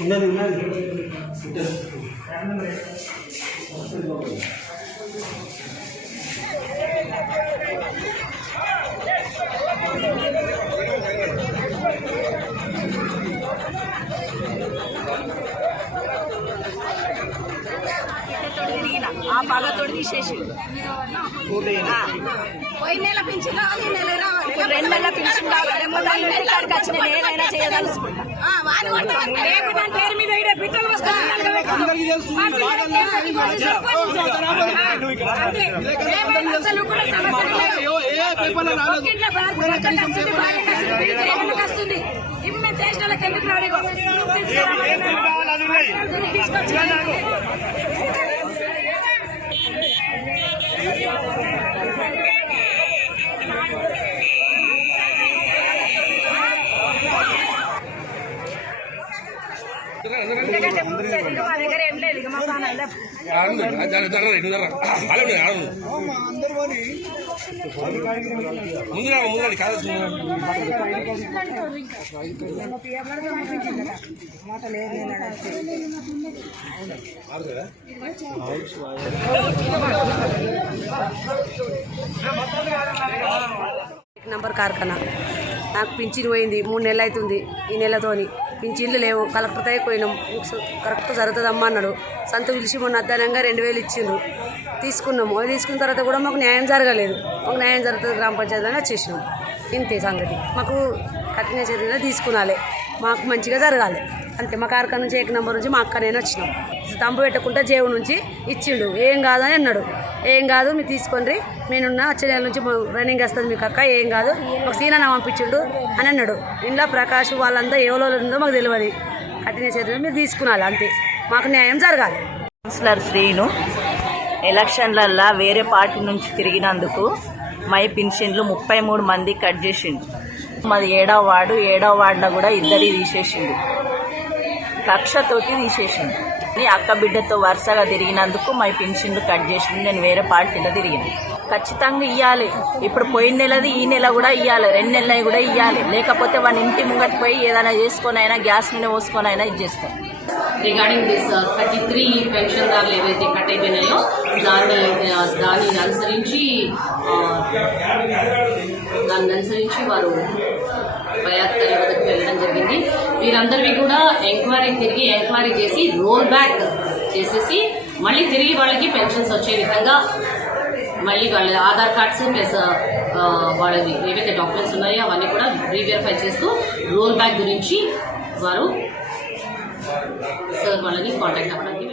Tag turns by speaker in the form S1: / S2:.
S1: ఉన్నది ఉన్నది Thank you. ఆ పగతోటి తీసేసి
S2: పోయిన నెల
S1: ఇప్పుడు రెండు నెలల కావాలి మూడు నెలల వచ్చిన చేయదలుచుకుంటా పేరు మీద పిల్లలకి ఎందుకంటే శరీరం మా దగ్గర ఏం లేదు ఇక మా ప్రాణాలు
S3: ముందురా ముందురా కాదు
S4: నంబర్ కార్ఖానా నాకు పింఛన్ పోయింది మూడు నెలలు అవుతుంది ఈ నెలతోని. పింఛన్లు లేవు కలెక్టర్ దగ్గరికి పోయినాం. కరెక్ట్ జరుగుతుందమ్మా అన్నాడు. సంత పిలిచి మొన్న అద్దానంగా రెండు వేలు ఇచ్చిండ్రు తీసుకున్నాము అది తీసుకున్న తర్వాత కూడా మాకు న్యాయం జరగలేదు. మాకు న్యాయం జరుగుతుంది గ్రామ పంచాయతీలోనే వచ్చేసినాం. ఇంతే సంగతి. మాకు కఠిన చర్యలు తీసుకునాలి. మాకు మంచిగా జరగాలి. అంతే. మా కార్క నుంచి ఏక నెంబర్ నుంచి మా అక్క నేను వచ్చినాం. తంబు పెట్టకుండా జేవు నుంచి ఇచ్చిండు. ఏం కాదని అన్నాడు. ఏం కాదు మీరు తీసుకోండి నేనున్న చెల్లెల నుంచి రన్నింగ్ వస్తుంది మీకు అక్క ఏం కాదు. మాకు సీనా పంపించిండు అని అన్నాడు. ఇంట్లో ప్రకాష్ వాళ్ళంతా ఎవరో ఉందో మాకు తెలియదు కఠిన చర్యలు మీరు తీసుకున్నారు అంతే. మాకు న్యాయం జరగాలి.
S5: కౌన్సిలర్ శ్రీను ఎలక్షన్లల్లా వేరే పార్టీ నుంచి తిరిగినందుకు మై పెన్షన్లు ముప్పై మూడు మంది కట్ చేసిండు. మాది ఏడవ వార్డు ఏడవ వార్డులో కూడా ఇద్దరి తీసేసిండు. కక్షతోటి తీసేసింది. నీ అక్క బిడ్డతో వరుసగా తిరిగినందుకు మై పెన్షన్లు కట్ చేసిండు నేను వేరే పార్టీలో తిరిగింది ఖచ్చితంగా ఇవ్వాలి ఇప్పుడు పోయిన నెలది ఈ నెల కూడా ఇవ్వాలి రెండు నెలలు కూడా ఇవ్వాలి లేకపోతే వాని ఇంటి ముంగటి పోయి ఏదైనా చేసుకొని అయినా గ్యాస్ మీద పోసుకొని అయినా ఇది చేస్తాం.
S6: రిగార్డింగ్ దిస్ థర్టీ త్రీ పెన్షన్దారులు ఏవైతే కట్ అయిపోయినాయో దాన్ని దానిని దాన్ని అనుసరించి దాన్ని అనుసరించి వారు భయాత్కరి వద్దకు వెళ్ళడం జరిగింది. వీరందరివి కూడా ఎంక్వైరీ తిరిగి ఎంక్వైరీ చేసి రోల్ బ్యాక్ చేసేసి మళ్ళీ తిరిగి వాళ్ళకి పెన్షన్స్ వచ్చే విధంగా మళ్ళీ వాళ్ళ ఆధార్ కార్డ్స్ ప్లస్ వాళ్ళది ఏవైతే డాక్యుమెంట్స్ ఉన్నాయో అవన్నీ కూడా రీవెరిఫై చేస్తూ రోల్ బ్యాక్ గురించి వారు సార్ వాళ్ళని కాంటాక్ట్ అవ్వడానికి